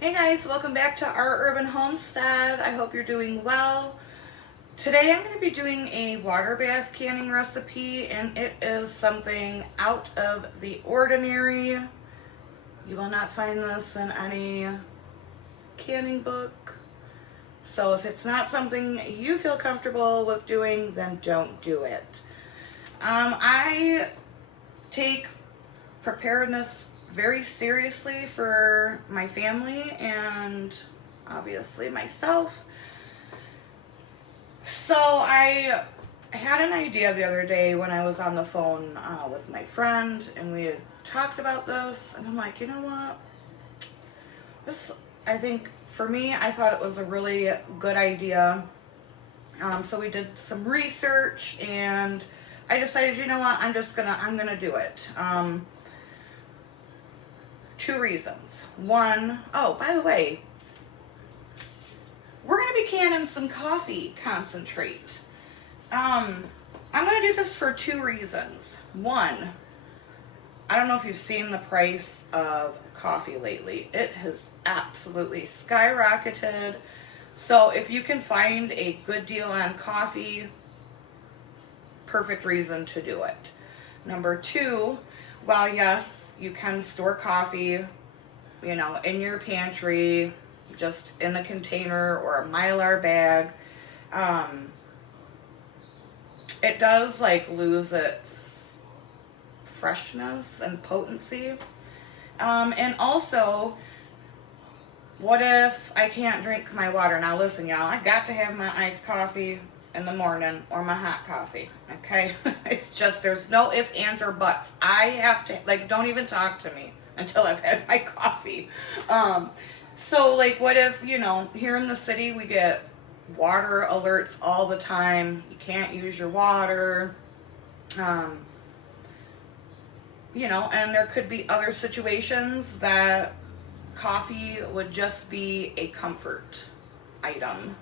Hey guys, welcome back to our urban homestead. I hope you're doing well. Today I'm going to be doing a water bath canning recipe, and it is something out of the ordinary. You will not find this in any canning book. So if it's not something you feel comfortable with doing, then don't do it. I take preparedness very seriously for my family and obviously myself. So I had an idea the other day when I was on the phone with my friend, and we had talked about this, and I'm like, you know what? I think for me, I thought it was a really good idea. So we did some research, and I decided, you know what? I'm gonna do it. Two reasons. One, oh, by the way, we're going to be canning some coffee concentrate. I'm going to do this for two reasons. One, I don't know if you've seen the price of coffee lately. It has absolutely skyrocketed. So if you can find a good deal on coffee, perfect reason to do it. Number two, while yes, you can store coffee, in your pantry, just in a container or a Mylar bag. It does lose its freshness and potency. And also, what if I can't drink my water? Now listen, y'all, I got to have my iced coffee in the morning or my hot coffee, okay? It's just, there's no ifs, ands, or buts. I have to, don't even talk to me until I've had my coffee. So what if, here in the city we get water alerts all the time. You can't use your water. And there could be other situations that coffee would just be a comfort item,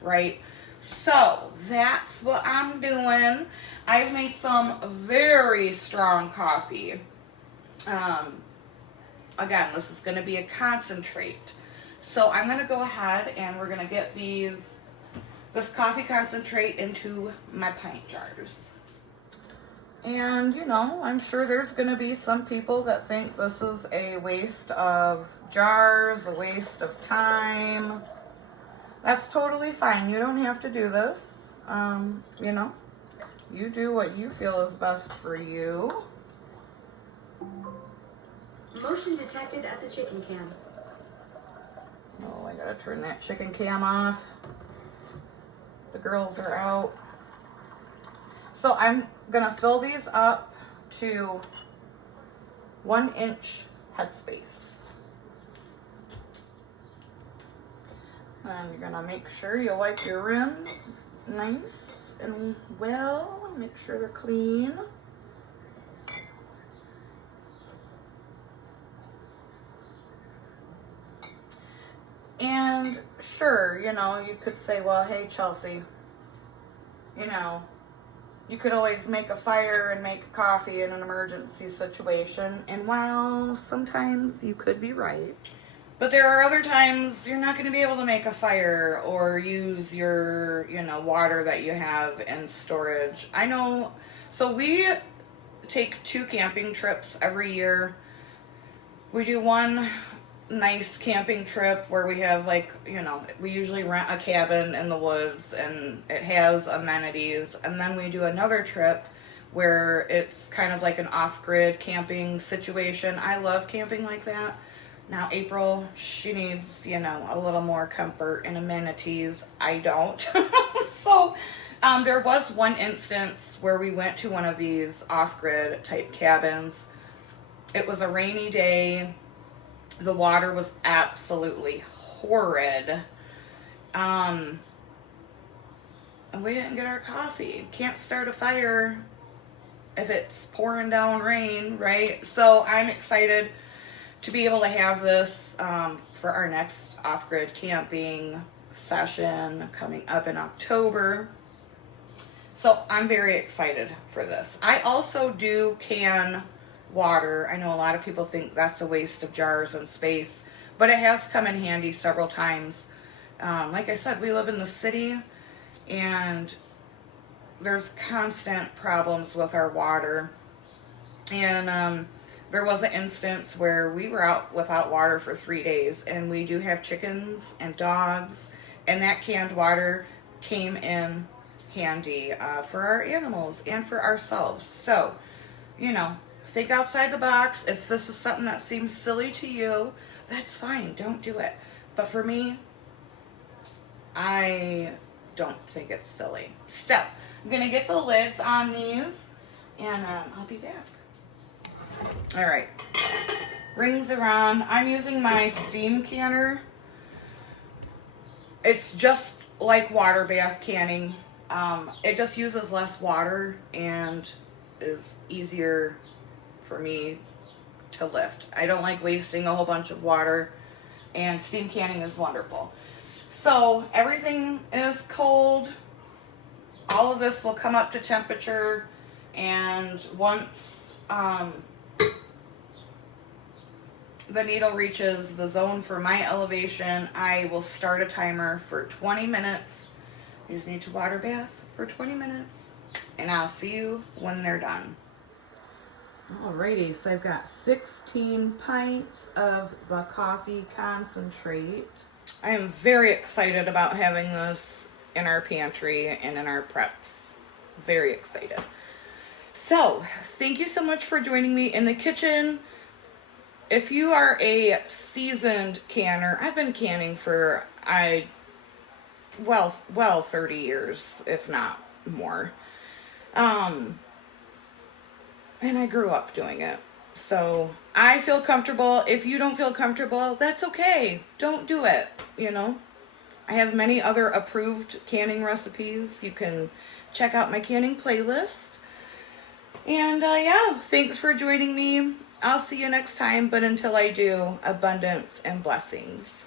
right? So that's what I'm doing. I've made some very strong coffee. Again, this is going to be a concentrate. So I'm going to go ahead and we're going to get this coffee concentrate into my pint jars. And, I'm sure there's going to be some people that think this is a waste of jars, a waste of time. That's totally fine. You don't have to do this. You do what you feel is best for you. Motion detected at the chicken cam. Oh, I gotta turn that chicken cam off. The girls are out. So I'm gonna fill these up to 1 inch headspace. And you're gonna make sure you wipe your rims nice and well. Make sure they're clean. And sure, you could say, well, hey, Chelsea, you could always make a fire and make coffee in an emergency situation. And while sometimes you could be right, but there are other times you're not going to be able to make a fire or use your, water that you have in storage. I know. So we take 2 camping trips every year. We do one nice camping trip where we have we usually rent a cabin in the woods and it has amenities, and then we do another trip where it's kind of like an off-grid camping situation. I love camping like that. Now April, she needs a little more comfort and amenities. I don't. So there was one instance where we went to one of these off-grid type cabins. It was a rainy day. The water was absolutely horrid. And we didn't get our coffee. Can't start a fire if it's pouring down rain, right? So I'm excited to be able to have this for our next off-grid camping session coming up in October. So I'm very excited for this. I also do can water. I know a lot of people think that's a waste of jars and space. But it has come in handy several times. Like I said, we live in the city, and there's constant problems with our water. And there was an instance where we were out without water for 3 days, and we do have chickens and dogs, and that canned water came in handy for our animals and for ourselves. So, you know, think outside the box. If this is something that seems silly to you, that's fine. Don't do it. But for me, I don't think it's silly. So, I'm going to get the lids on these, and I'll be back. All right. Rings around. I'm using my steam canner. It's just like water bath canning. It just uses less water and is easier for me to lift. I don't like wasting a whole bunch of water, and steam canning is wonderful. So everything is cold. All of this will come up to temperature, and once the needle reaches the zone for my elevation, I will start a timer for 20 minutes. These need to water bath for 20 minutes, and I'll see you when they're done. Alrighty, so I've got 16 pints of the coffee concentrate. I am very excited about having this in our pantry and in our preps. Very excited. So, thank you so much for joining me in the kitchen. If you are a seasoned canner, I've been canning for 30 years, if not more. And I grew up doing it. So I feel comfortable. If you don't feel comfortable, that's okay. Don't do it, you know. I have many other approved canning recipes. You can check out my canning playlist. And yeah, thanks for joining me. I'll see you next time, but until I do, abundance and blessings.